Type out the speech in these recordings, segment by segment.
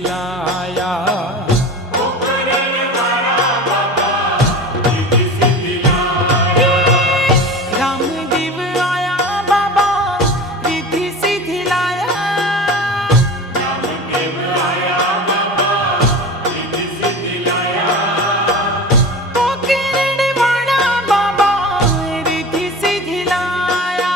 लाया। रामदेव आया बाबा रिद्धि सिद्धि लाया। पोकरण वाला बाबा रिद्धि सिद्धि लाया।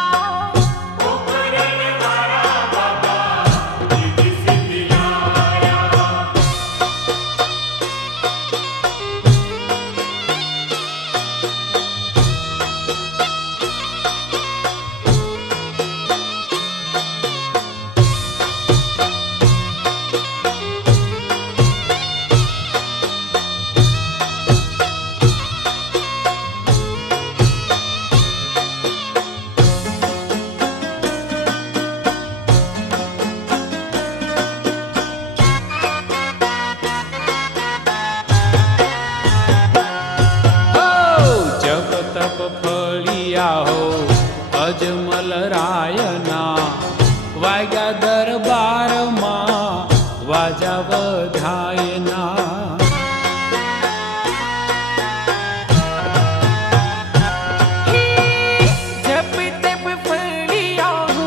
तप फळिया हो अजमल रायना। वाग्या दरबार मा वाजा बधायना। जप तप फळिया हो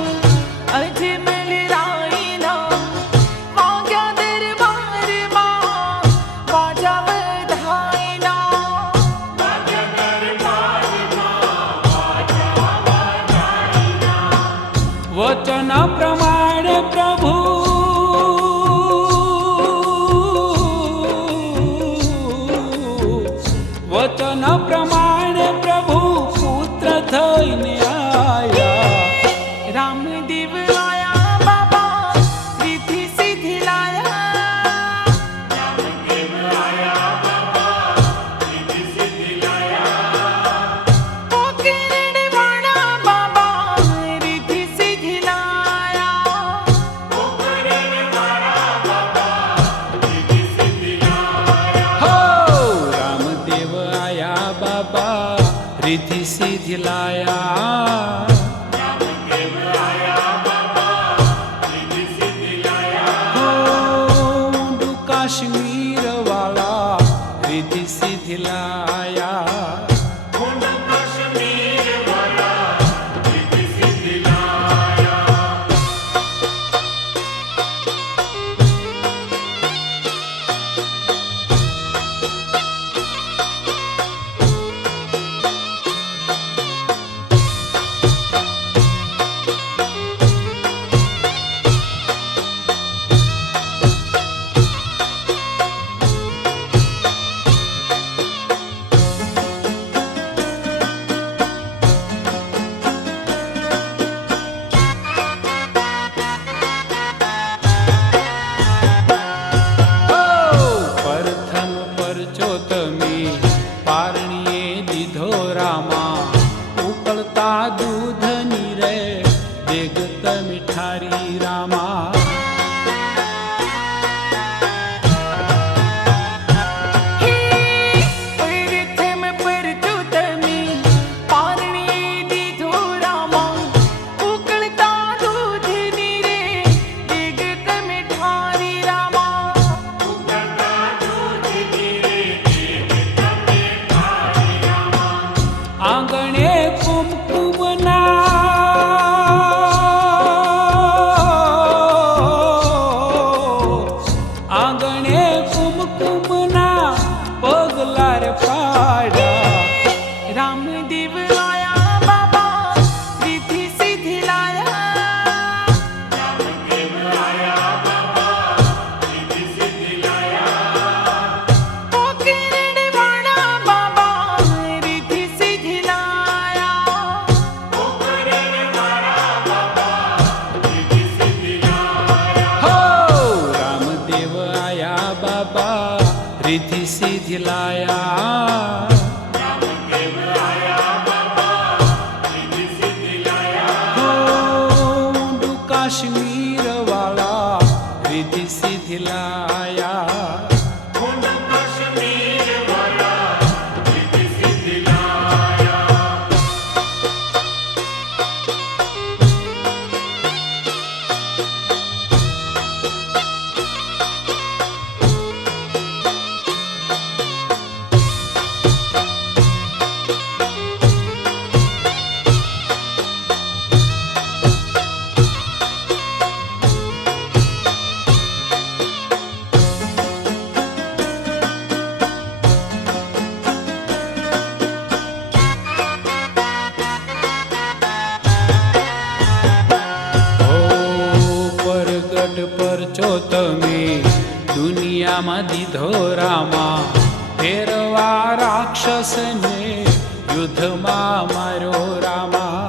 अजमल रायना। वाग्या दरबार मा वाजा बधायना। वचन प्रमाण प्रभु वचन प्रमाण प्रभु पुत्र थईने आया। रामदेव आया बाबा रिद्धि सिद्धि लाया। पोकरण वाला बाबा रिद्धि सिद्धि लाया। हो रामदेव आया बाबा रिद्धि सिद्धि लाया। हो काश्मीर वाला रिद्धि सिद्धि लाया। उकलता दूध नीरे देगत मिठारी रामा। प्रथम परचो तमी पारणी दीधो रामा। उकलता दूध नीरे देगत मिठारी रामा। आंगणे कुमकुमना आंगणे कुमकुमना पगलार पाड़ा। रामदेव आया बाबा रिद्धि सिद्धि लाया। पोकरण वाला बाबा रिद्धि सिद्धि लाया। हो रामदेव आया बाबा रिद्धि सिद्धि लाया। हो काश्मीर वाला रिद्धि सिद्धि लाया। દુનિયામાં દીધો રામા ફેરવા રાક્ષસને યુદ્ધમાં માર્યો રામા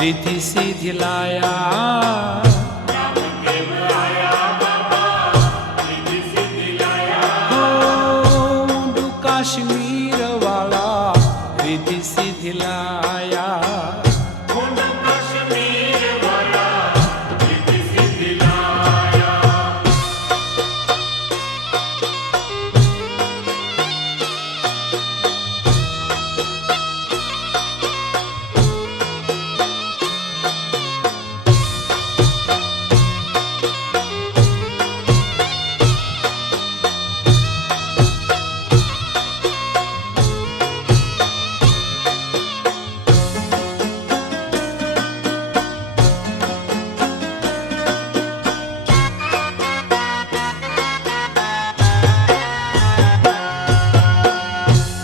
रिद्धि सिद्धि लाया। रामदेव आया बाबा रिद्धि सिद्धि लाया। ऊंडू काश्मीर वाला रिद्धि सिद्धि लाया। ऊंडू काश्मीर वाला रिद्धि सिद्धि लाया।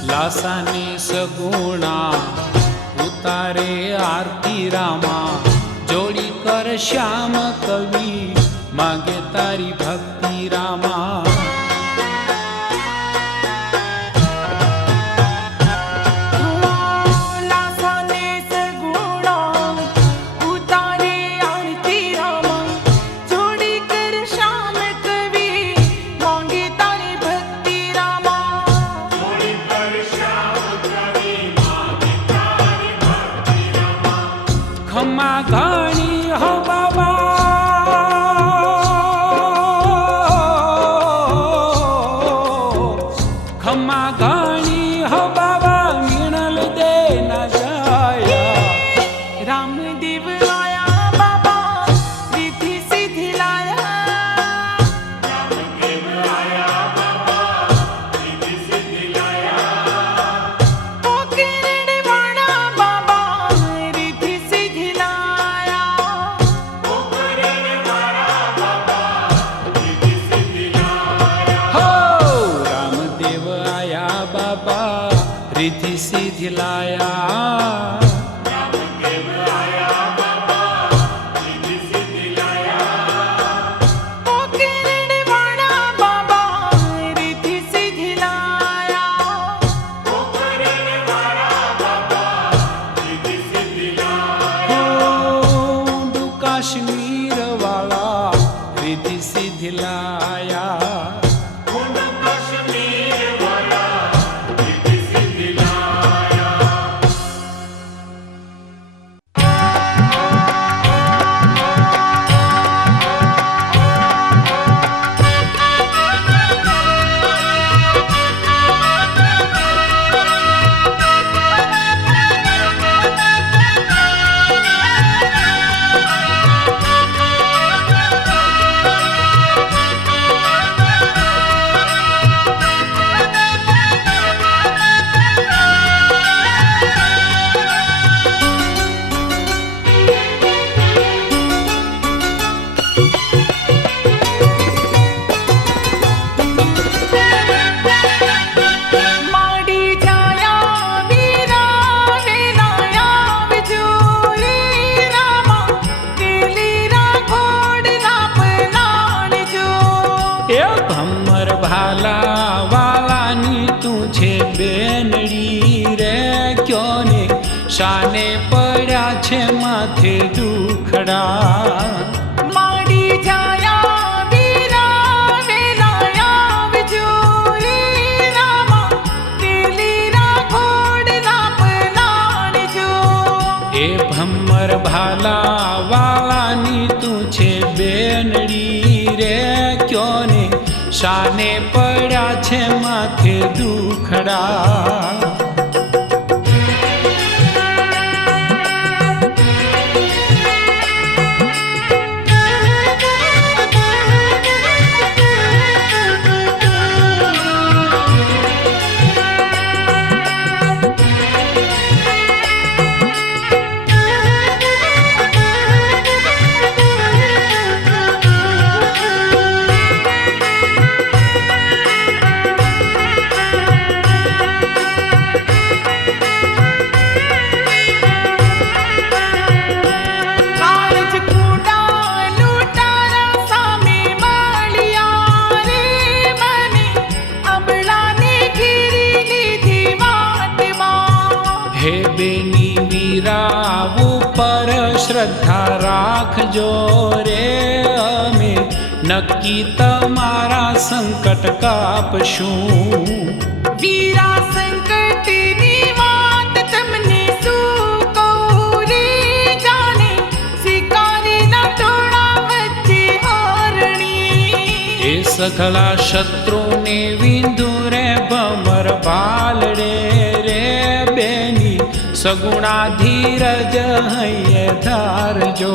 लासाने सगुणा उतारे आरती रामा। जोड़ी कर श्याम कवि मागे तारी भक्ति रामा। लासाने सगुणा उतारे आरती रामा। जोड़ी कर श्याम कवि मांगे तारी भक्ति रामा। जोड़ी कर श्याम कवि मांगे तारी भक्ति रामा। खम्मा घणी हो बाबा खम्मा घणी हो बाबा मिणल दे न जाया। रामदेव आया बाबा रिद्धि सिद्धि लाया। रामदेव आया बाबा रिद्धि सिद्धि लाया। ओ किरण वाला बाबा रिद्धि सिद्धि लाया। ओ किरण वाला बाबा रिद्धि सिद्धि लाया। हो रामदेव आया बाबा रिद्धि सिद्धि लाया। रामदेव आया बाबा रिद्धि सिद्धि लाया। ओ किरण वाला बाबा रिद्धि सिद्धि लाया। ओ किरण वाला बाबा रिद्धि सिद्धि लाया। ऊंडू काश्मीर वाला रिद्धि सिद्धि लाया। ऊंडू काश्मीर वाला रिद्धि सिद्धि लाया। माडी जाया वीरा वेलाया विजोरी रामा। केलीरा घोडला पलाण जो। ए भम्मर भाला वालानी तुझे बेनड़ी रे क्यों ने शाने पड़ा छे माथे दुखड़ा। माडी जाया वीरा वेलाया विजोरी रामा। केलीरा घोडला पलाण जो। ए भम्मर भाला वालानी तुझे बेनड़ी रे क्यों ने शाने पड़ा छे माथे दुखड़ा। શ્રદ્ધા રાખજો રે અમે નક્કી તમારા સંકટ કાપશું. વીરા સંકટની વાત તમને શું કહું રે, જાણે શિકારીના ટોળા વચ્ચે હરણી. એ સઘળા શત્રુને વિંધુ રે ભમર ભાલડે રે બેની સગુણા ધીરજ હૈયે ધારજો.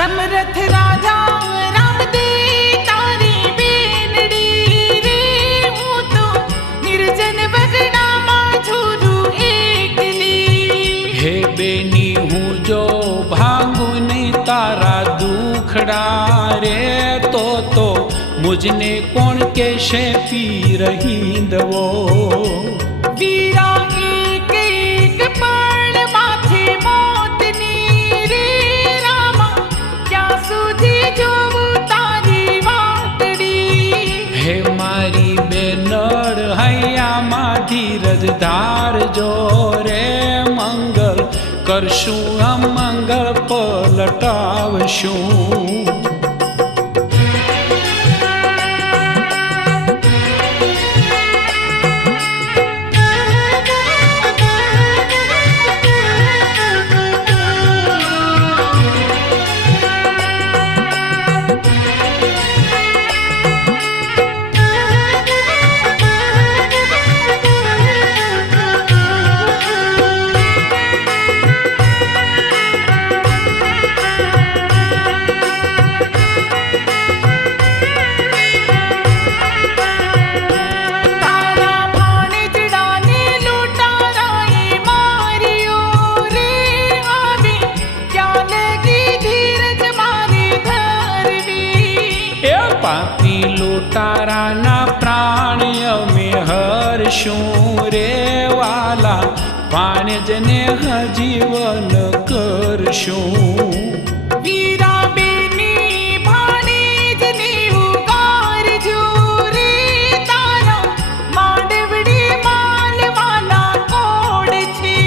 સમરથ રાજા રામદે તારી બેનડી રે, હું તો નિર્જન વગડામાં ઝૂરું એકલી. હે બેની હું જો ભાંગું નહીં તારા દુખડા રે, તો મુજને કોણ કેશે પીર હિંદવો. વીરા એક એક પળ માથે મોતની રે રામા, ક્યાં સુધી જોવું તારી વાતડી. હે મારી બેનડ હૈયામાં ધીરજ ધારજો રે, મંગળ કરશું અમંગળ પલટાવશું. તારા ભાણેજડાને લૂંટારાએ માર્યો રે, હવે ક્યાં લગી ધીરજ મારે ધરવી. એ પાપી લૂંટારાના પ્રાણ અમે હરશું રે વાલા, ભાણેજને હજીવન કરશું. વીરા બેની ભાણેજને ઉગારજો રે, તારા માંડવડી માલવાના કોડ છે.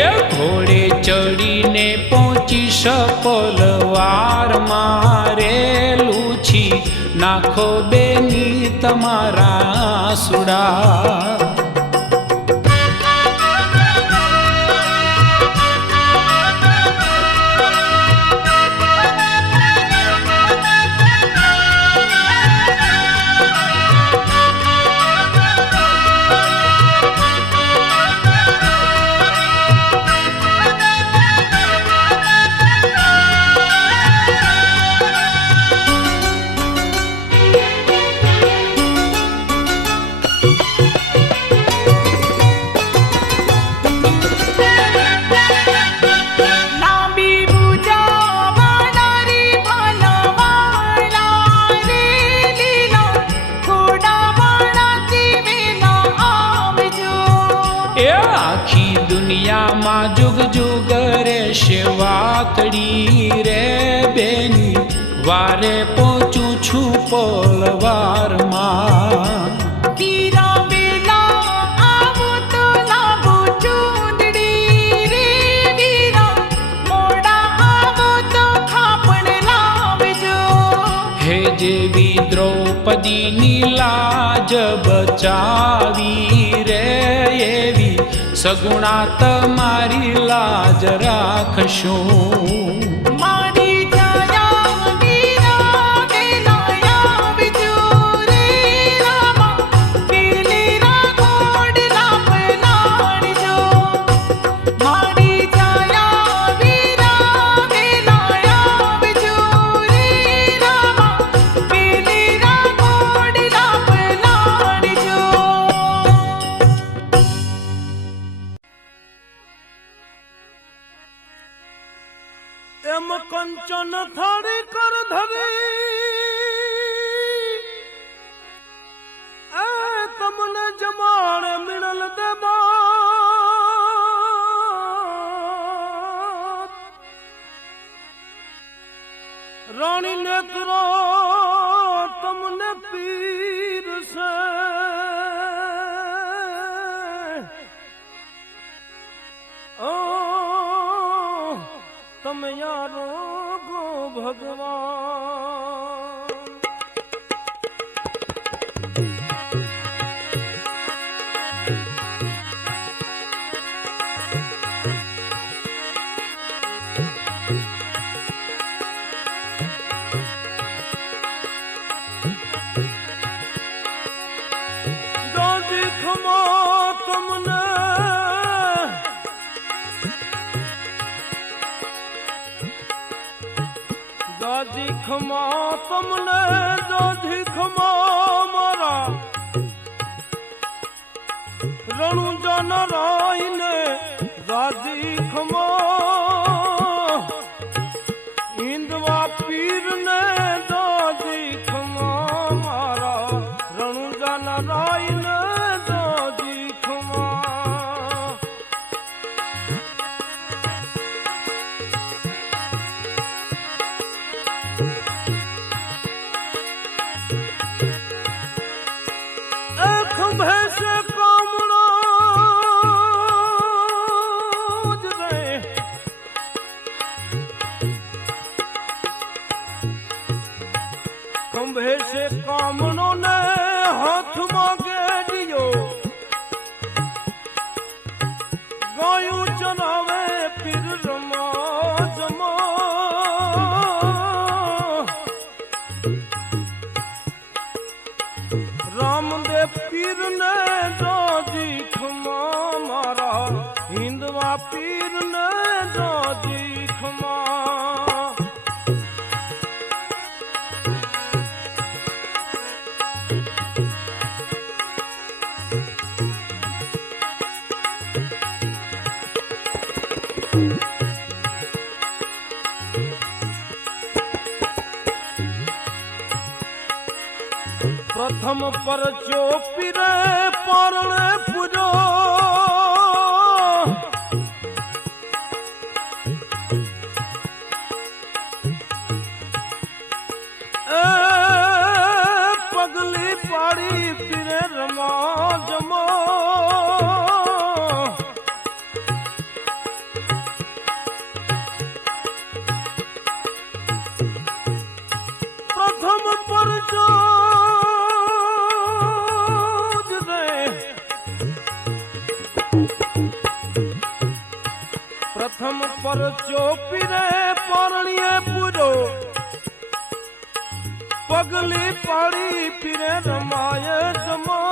એ ઘોડે ચડીને પહોંચી સપલવાર મારે લૂછી નાખો બેની તમારા સુડા. લાંબી ભુજાવાળા રે ભાલાવાળા રે, લીલા ઘોડાવાળા તે વેલા આવજો. એ આખી દુનિયામાં જુગ જુગ રહેશે વાતડી રે બેની, વારે પહોંચું છું પલવારમાં. વીરા વેલા આવો તો લાવો ચૂંદડી રે, વીરા મોડા આવો તો ખાપણ લાવજો. હે જેવી દ્રૌપદીની લાજ બચાવી રે, એવી સગુણા તમારી લાજ રાખશું. મારી છાયા વીરા વેલા આવજો રે રામા, પેલેરા ઘોડલા પલાળજો. મારી છાયા વીરા વેલા આવજો રે રામા, પેલેરા ઘોડલા પલાળજો. તેમ કંચન થાળી કર ધરી એ તમને જમાડે મિણલ દેવા રાણી નેત્રો તમને પીર છે તમે યારો ગો ભગવાન જો દીખમો તમને ખમા તમને દાધી ખમા મારા રણુજા નારાયણ દાદી ખમા હિન્દવા પીર ને દાદી ખમા મારા રણુજા નારાયણ દાદી ખમા ભેસે કામણો જ રે ખંભે સે કામણો ને હાથમાં ગેડિયો ગાયું ચલાવે પીર રમા જમા રામદેવ પીર ને દાદી ખમા મારા હિન્દવા પીર ને દાદી ખમા પ્રથમ પરચો પીરે પરણે પૂજો એ પગલી પાડી પીરે રમા જમો પ્રથમ પરચો પ્રથમ પર ચોપીરે પરણીએ પૂજો પગલી પાડી પીરે રમાય જમા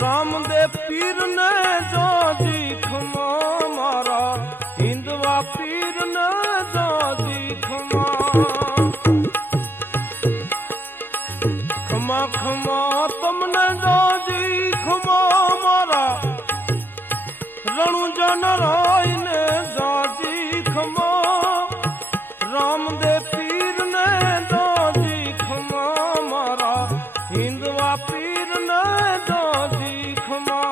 રામદેવ પીર ને દાદી ખમા મારા હિન્દવા પીર ને દાદી ખમા ખમા ખમા તમને દાદી ખમા મારા રણુજા નારાયણ દાદી ખમા રામદેવ પીર ને દાદી ખમા મારા હિન્દવા પીર ને દાદી ખમા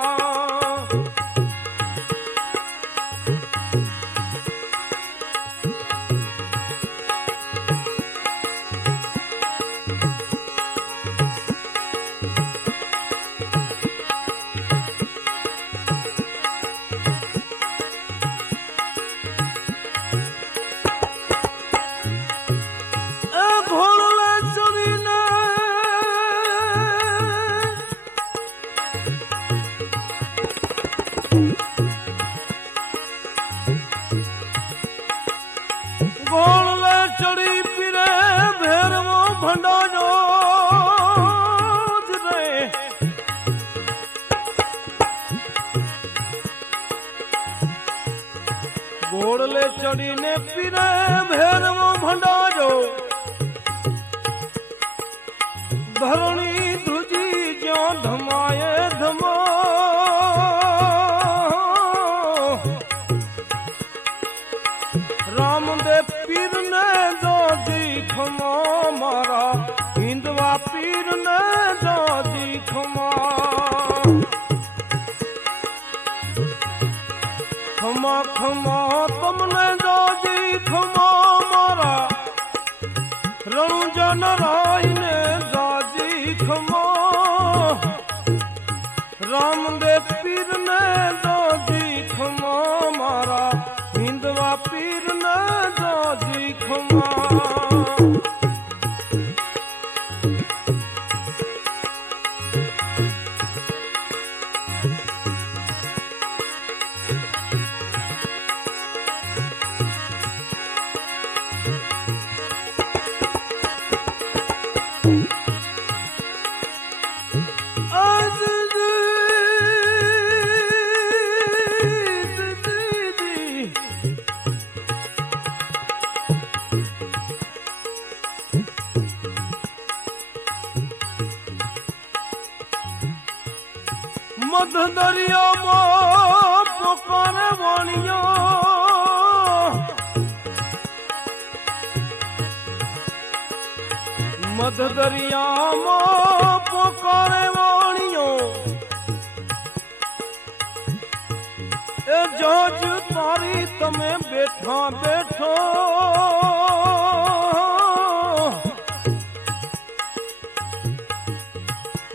ગોળલે ચડી પીરે ભેરવો ભંડાજો જ રે ગોળલે ચડીને પીરે ભેરવો ભંડાજો ધરણી ધ્રુજી જ્યાં ધમાયે ધમા हिंदवा पीर ने दादी खमा खमा खमा तुमने दादी खमा मारा रणजन राय ने दादी खमा रामदेव पीर ने दादी खमा मारा हिंदवा पीर ने दादी खमा मध दरिया पुकारे वाणिया मध दरिया पुकारे वाणियो ए जज तारी तमे बैठा बैठो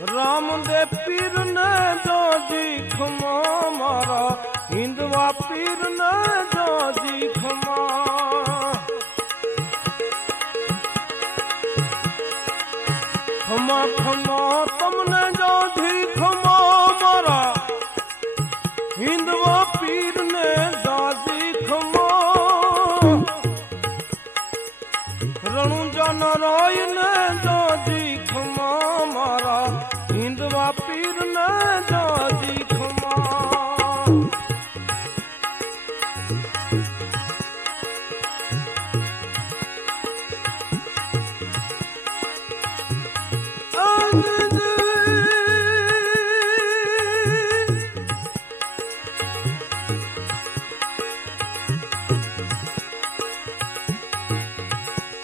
रामदेव पीर ने दादी खमा मारा हिंदवा पीर ने दादी खमा खमा खमा तुमने दादी खमा मारा हिंदवा पीर ने दादी खमा रणुजा नारायण ने दादी खमा मारा हिंदवा पीर ने दादी खमा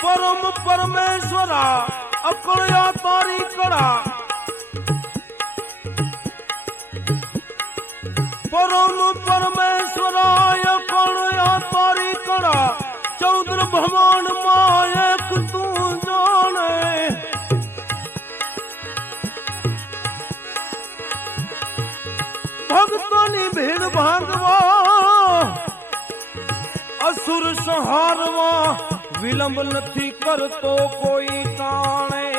परम परमेश्वरा अकड़या तारी कड़ा परम परमेश्वराय कड़या तारी कड़ा चौधर भगवान मायक तू जाने भक्तनी भीड़ भागवा असुर संहारवा विलंब नथी करतो कोई ताणे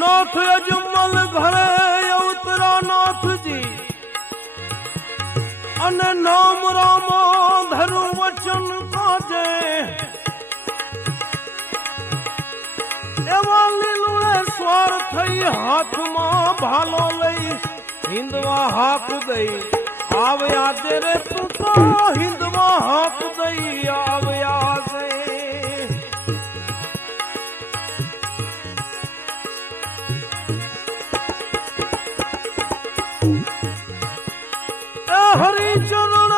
नाथ अजमल घरे उतरा नाथ जी अने नाम रामा धरु वचन काजे एवा लीलुड़े स्वार थई हाथ मां भालो लई हिंदवा हाक दई आवया तेरे पुता हिंदवा हाक दई आवया से हरि चरण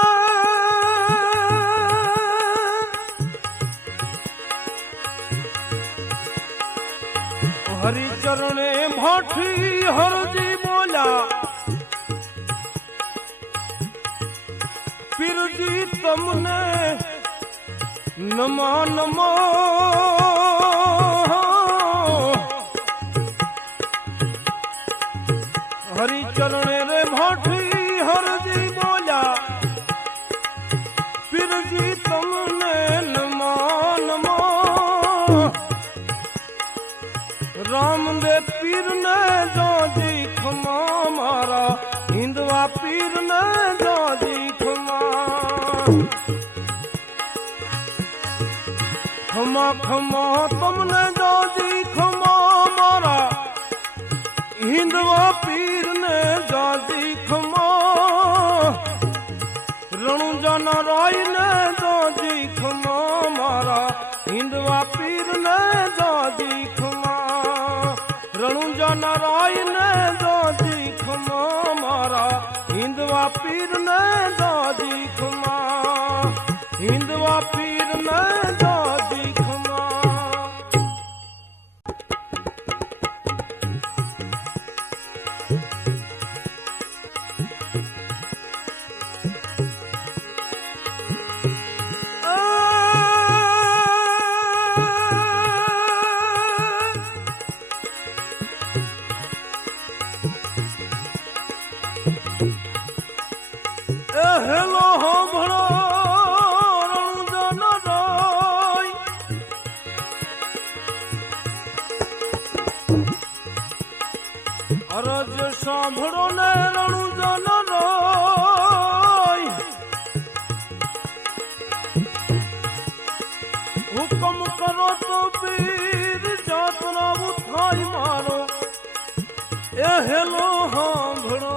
हरि चरणे भाठी हर जी बोला पीर जी तमने नमा नमा हरि चरणे रे भाठी हर जी बोला पीर जी तमने नमा नमा रामदेव पीर ने दादी खमा मारा हिंदवा पीर ने दादी खमा खमा खमा तुमने दादी खमा मारा हिंदवा पीर ने दादी खमा रणुजा नाराय ने दादी खमा मारा हिंदवा पीर ने दादी खमा रणुजा नाराय ने दादी खमा मारा हिंदवा पीर ने दादी खमा સાંભળો ને રણુજન રોય હુકમ કરો તો પીર જાતરાવું થાય મારો એ હેલો સાંભળો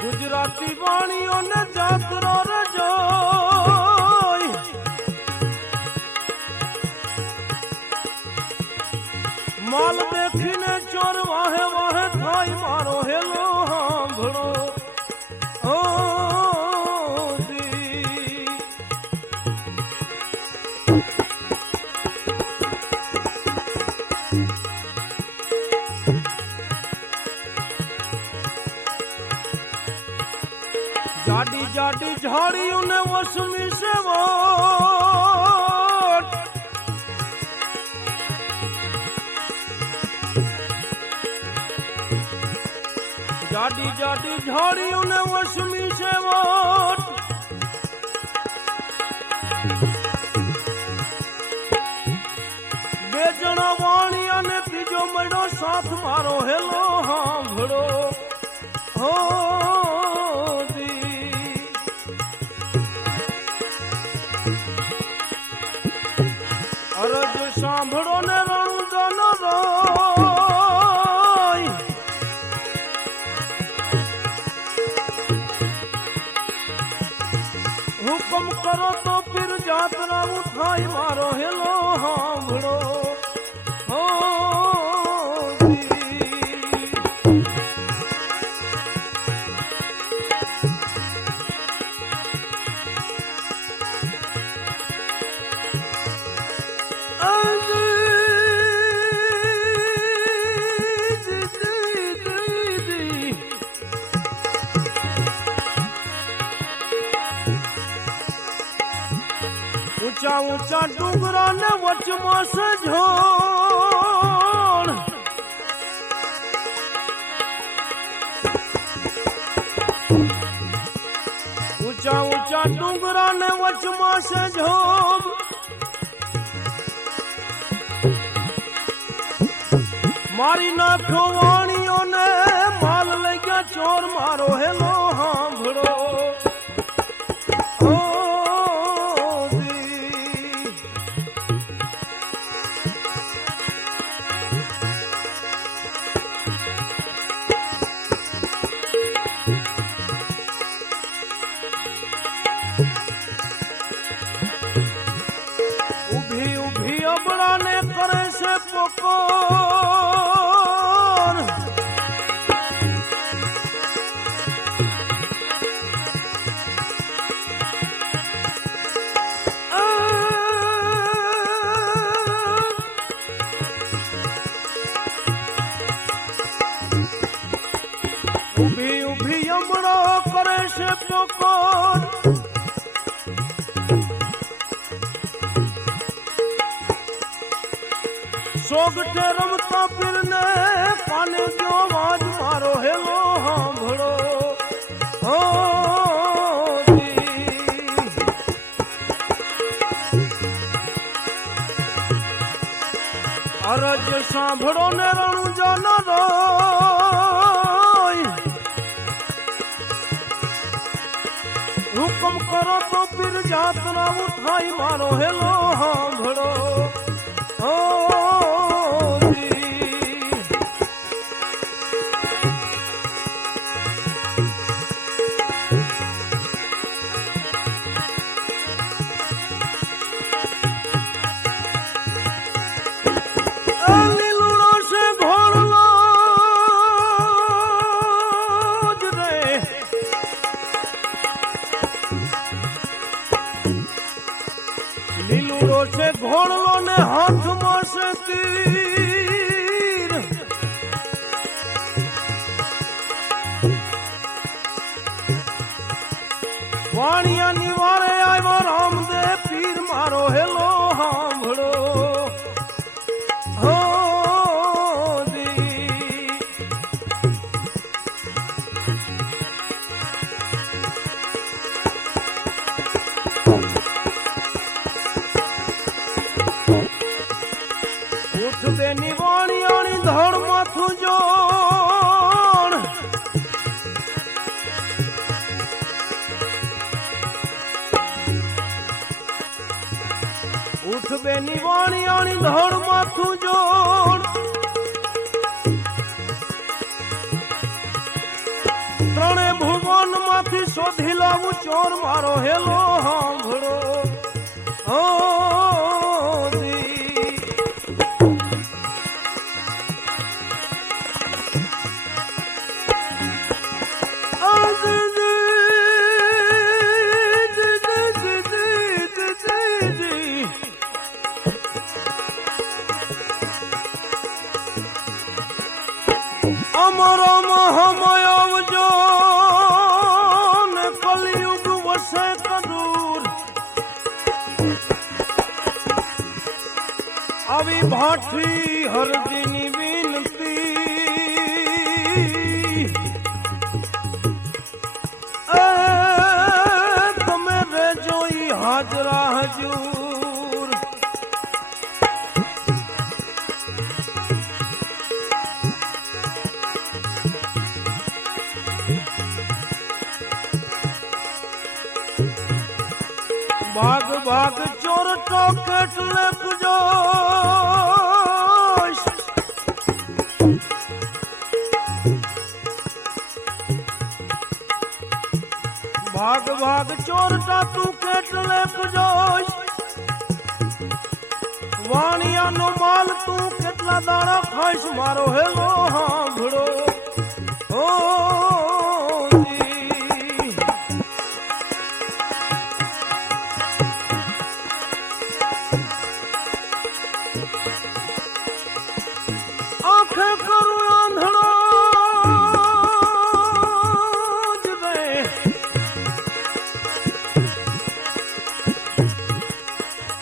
ગુજરાતી વાણીઓને જાતરો રજો માલ દેખીને ચોર વાહે વાહે થાય મારો હેલો સાંભળો જાડી જાડી ઝાડીઓને વસમી સેવટ જાડી જાડી ઝાડીઓને વસમી સેવટ બે જણા વાણી અને ત્રીજો મળ્યો સાથ મારો હેલો સાંભળો હો અરજ સાંભળો ને રણુજન રોય હુકમ કરો તો પીર જાતરાવું થાય મારો હેલો સાંભળો ઊંચા ઊંચા ડુંગરા ને વચમાં સજોણ ઊંચા ઊંચા ડુંગરા ને વચમાં સજોણ મારી નાખો વાણીઓને માલ લઈ ગયા ચોર મારો હેલો સાંભળો ઉભી ઉભી અબળાને કરે છે પોકોર ઉભી ઉભી અબળો કરે છે પોકોર સોગઠે રમતા પીરને કાને જો વાજ મારો હેલો સાંભળો અરજ સાંભળો ને રણુજન રોય હુકમ કરો તો પીર જાતરાવું થાય મારો હેલો સાંભળો લીલુડો છે ઘોડલો ને હાથમાં છે તીર ઉઠ બેની વાણિયાણી ધોળ માથું જોડ ત્રણે ભુવન માંથી શોધી લાવું ચોર મારો હેલો સાંભળો હો અમારો મહામય આવજો ને કલયુગ વસે કદૂર આવી ભાઠી હરદીની વિનતી તમે રેજો ઈ હાજરા હજૂર ભાગ ભાગ ચોર ચોકેટ લેખજો ભાગ ભાગ ચોર ટાટુ કેટ લેખજો વાણિયાનો માલ તું કેટલા દાડા ખાઈશ મારો હેલો સાંભળો ઓ આંખે કરું આંધળો જ રે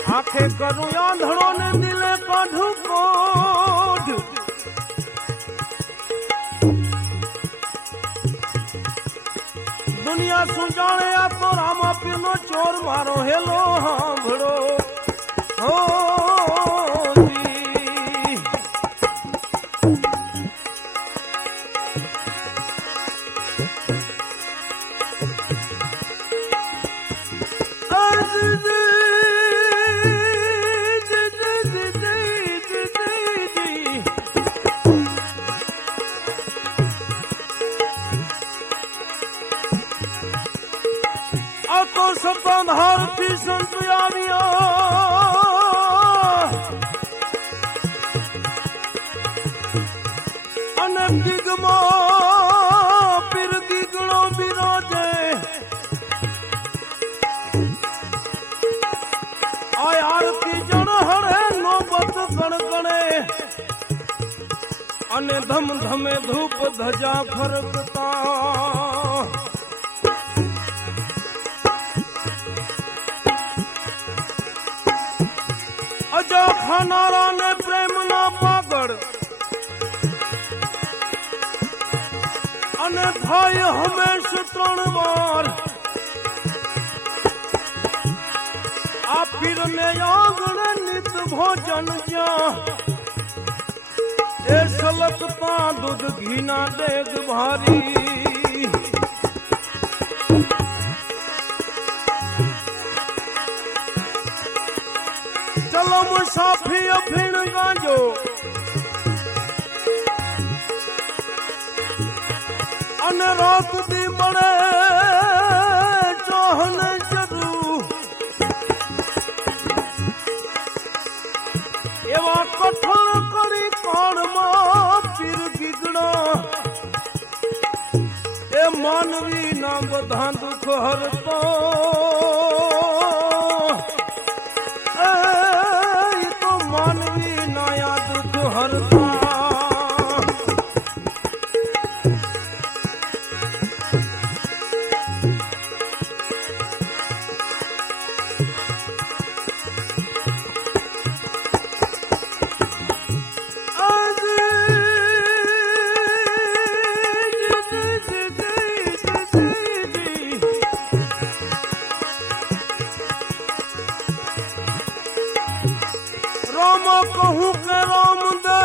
આંખે કરું આંધળો ને દિલે કાઢું કોઢ દુનિયા શું જાણે આ તો રામાપીનો ચોર મારો હેલો સાંભળો હો તો સતાધાર થી સંત આવ્યા અને દિગમાં પીર દીગણો બિરાજે આ આરતી જણ હરે નોબત ગણગણે અને ધમ ધમે ધૂપ ધજા ફરકતા અજા ખાનારા ને પ્રેમ ના પાગળ અને થાય હંમેશ 3 વાર આ પીર ને આગળ નિત ભોજન જ્યાં એ સલકતા દૂધ ઘીના ડેગ ભારી ચલો મુસાફી અફીણ ગાંજો અને રાત દી મળે ચોહન જરૂર એવા કઠણ કરી કાળમાં પીર ગીગડા એ માનવી ના બધા દુઃખ હરતો માનવી નાયા દુઃખ હરતા રામ કહું કે રામ દે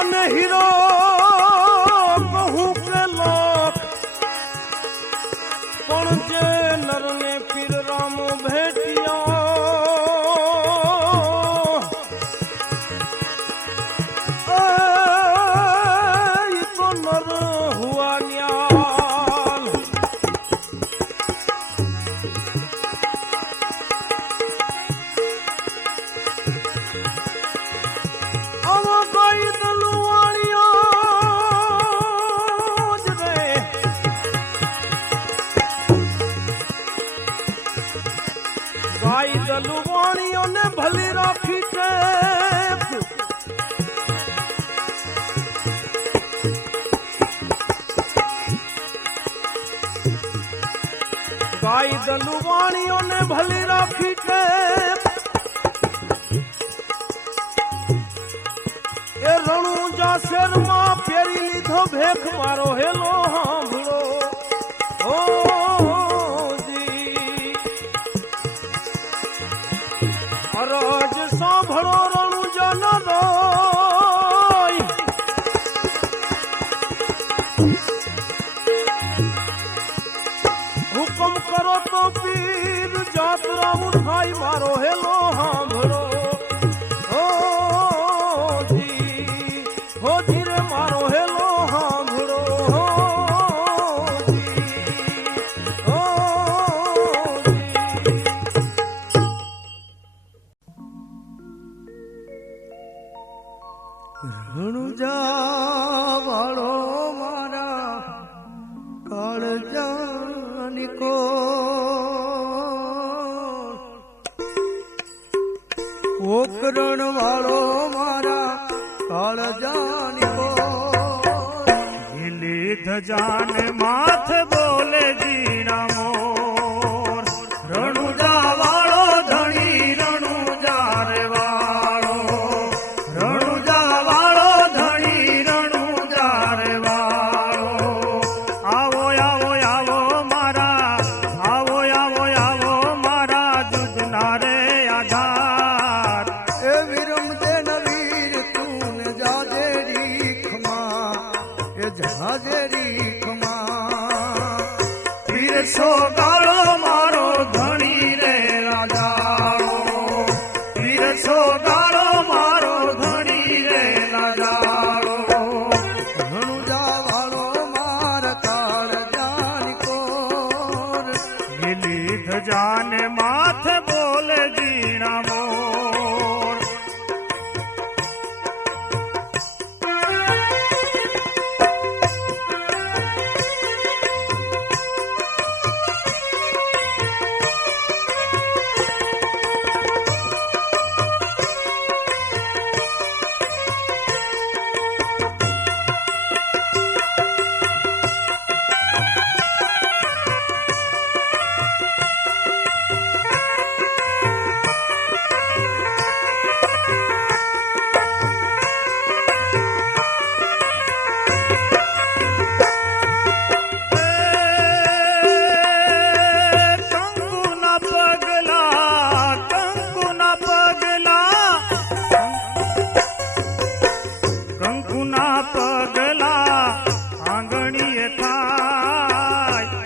અને હીરો કહું કે લાખ પણ જે નરને પીર भेटियो तो नर हुआ न्याल अब गई दलुआनियों रे गाई दलुआनियों ने भली राखी टेप गाई दलुवाणियों ने भली राखी टेप ए रણુજા શેરમાં ફેરી લીધો ભેખ મારો હેલો સાંભળો ઓ જી અરજ સાંભળો રણુજા ન દોય હુકમ કરો તો પીર જાત્રા ઉઠાઈ મારો હેલો સાંભળો હો ધીરે મારો હેલો સાંભળો રણુજા વાળો મારા કાળજાની કો ઓકરણ વાળો મારા કાળજાની કો હિલી ધજાન માથ બોલે જીણા મોર રણુજા વાળો ધણી રણુજા રે વાળો રણુજા વાળો ધણી રણુજા રે વાળો આવો આવો આવો મારા આવો આવો આવો મારા જુજના રે આધાર એ વિરમ દે નવીર તું જાજે રીખમાં એ જાજે રીખમાં પીરસો ગાળો મારો ધણી રે રાજાળો પીરસો ગાળો મારો ધણી રે રાજાળો રણુજા વાળો માર કાળજાની કોર લીલી ધજાને માથે બોલે જીણા મોર કંકુના પગલા આંગણીએ થાય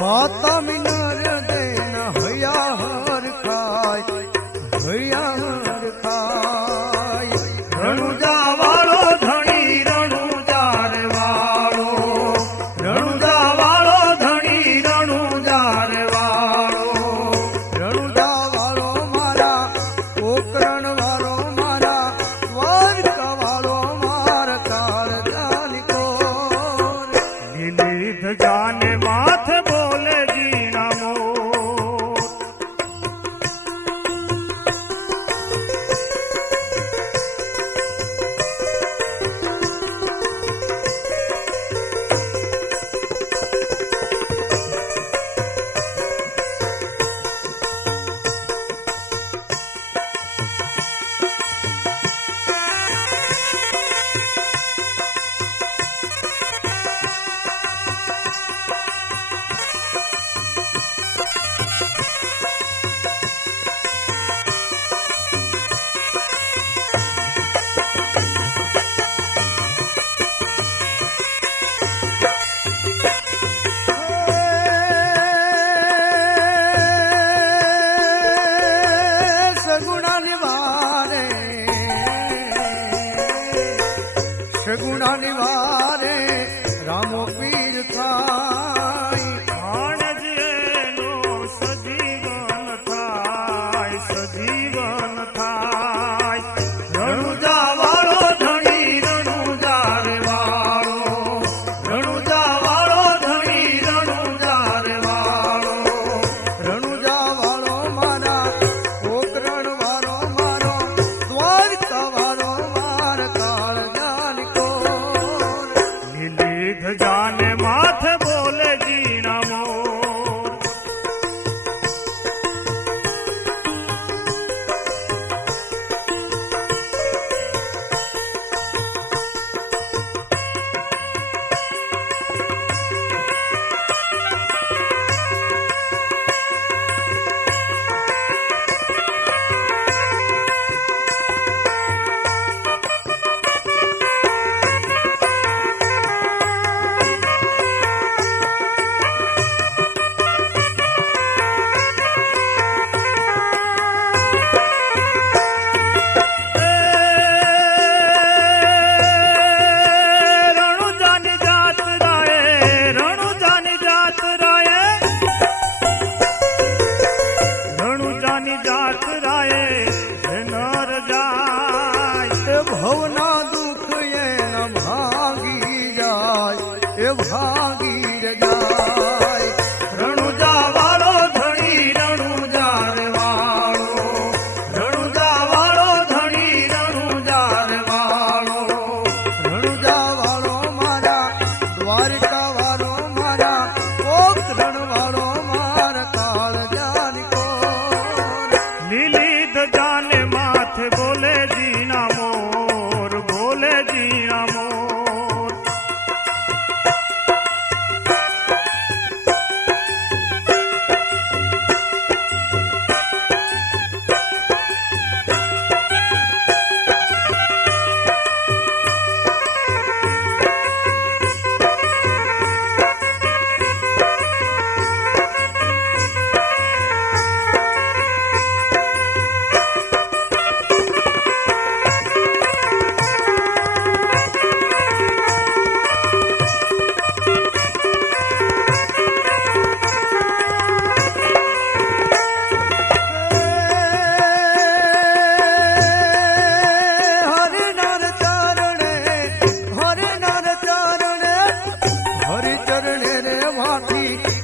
માતા મિનર દેન હૈયા હર ખાય હૈયા હર ખાય રણુજા વાળો ધણી રણુજા રે વાળો રણુજા વાળો ધણી રણુજા રે વાળો રણુજા વાળો મારા કોકરણ વાળો મારા દ્વારકા વાળો માર કાળજાની કોર લીલી ધજાને માથે બોલે જીણા મોર રણવાળો માર કાળજાની કોર લીલી ધજાને માથે બોલે જીણા મોર બોલે જીણા મોર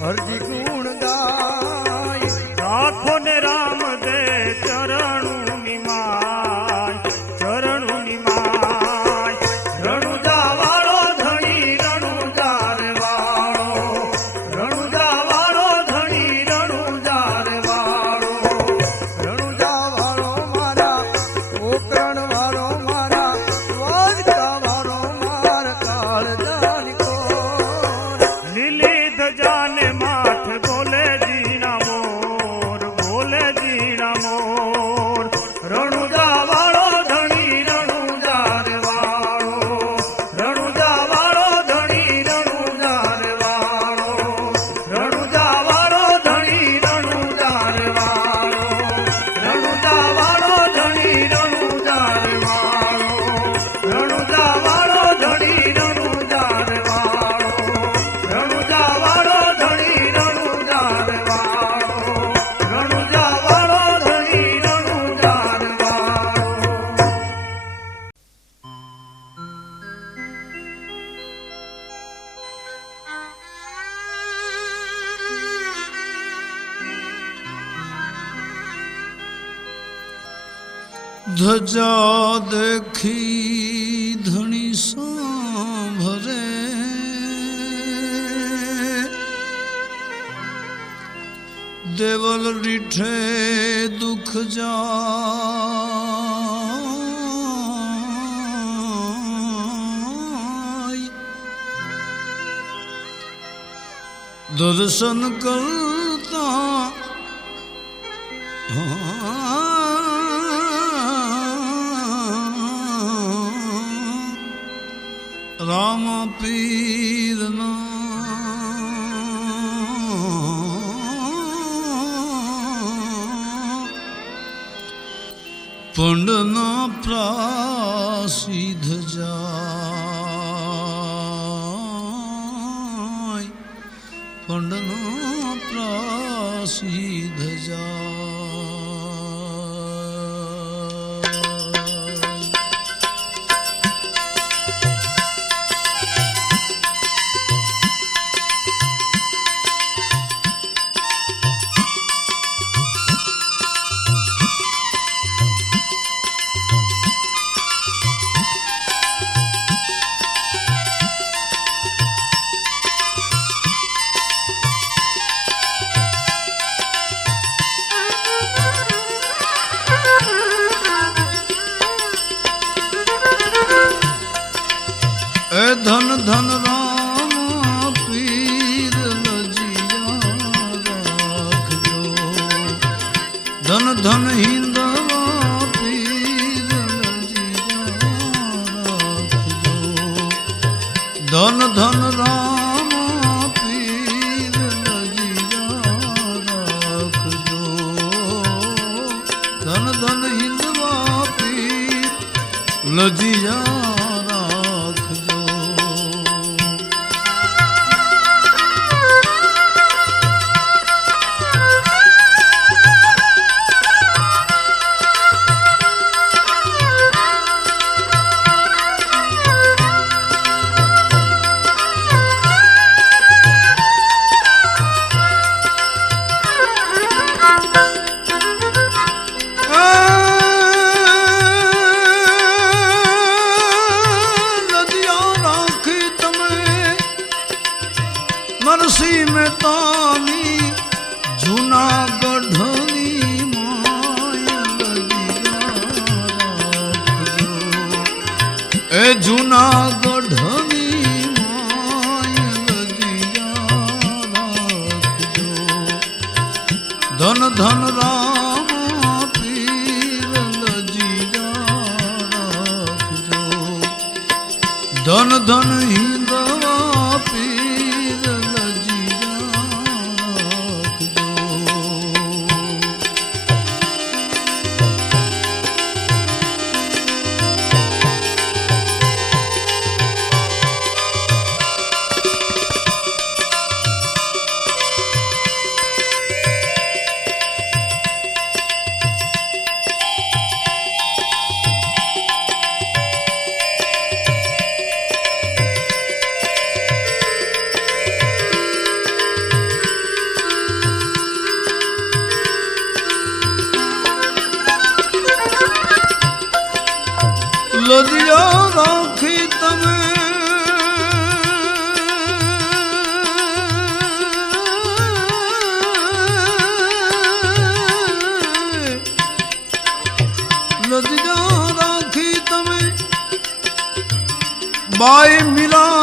હરજી ગુણ ગાય રાખો ને રામ દે ચરણું નિમાય ચરણું નિમાય રણુજા વાળો ધણી રણુજાર વાળો રણુજા વાળો ધણી રણુજાર વાળો રણુજા વાળો મારા પોકરણ વાળો મારા દ્વારકા વાળો માર કાળજાની કોર લીલી ધજાને માથ બોલે જીણા મોર બોલે જીણા મોર રણુજા વાળો ધણી રણુજાર વાળો રણુજા વાળો ધણી રણુજાર વાળો રણુજા વાળો ધણી રણુજાર વાળો રણુજા વાળો ધણી રણુજાર વાળો રણુજા વાળો ધણી રણુજાર વાળો રણુજા વાળો ધણી રણુજાર વાળો રણુજા વાળો ધણી રણુજાર વાળો ધજા દેખી ધણી સાંભરે દેવલ રીઠે દુઃખ જાય દર્શન કરતા રામ પીરના પંડના પ્રાસિદ્ધ જાય પંડના પ્રાસિદ્ધ જાય ધન ધન રામ પીર લજિયા રાખજો ધન ધન હિંદવા પીર લજિયા રાખજો ધન ધન રામ પીર લજિયા રાખજો ધન ધન હિંદવા પીર લજિયા પોતાની જૂનાગઢની માય લગીરા રાખજો એ જૂનાગઢની માય લગીરા રાખજો ધન ધન રામ પીર લજીરા રાખજો ધન ધન હિંદવા પીર લજીરા રાખજો લજિયા રાખી તમે લજિયા રાખી તમે બાઈ મિલા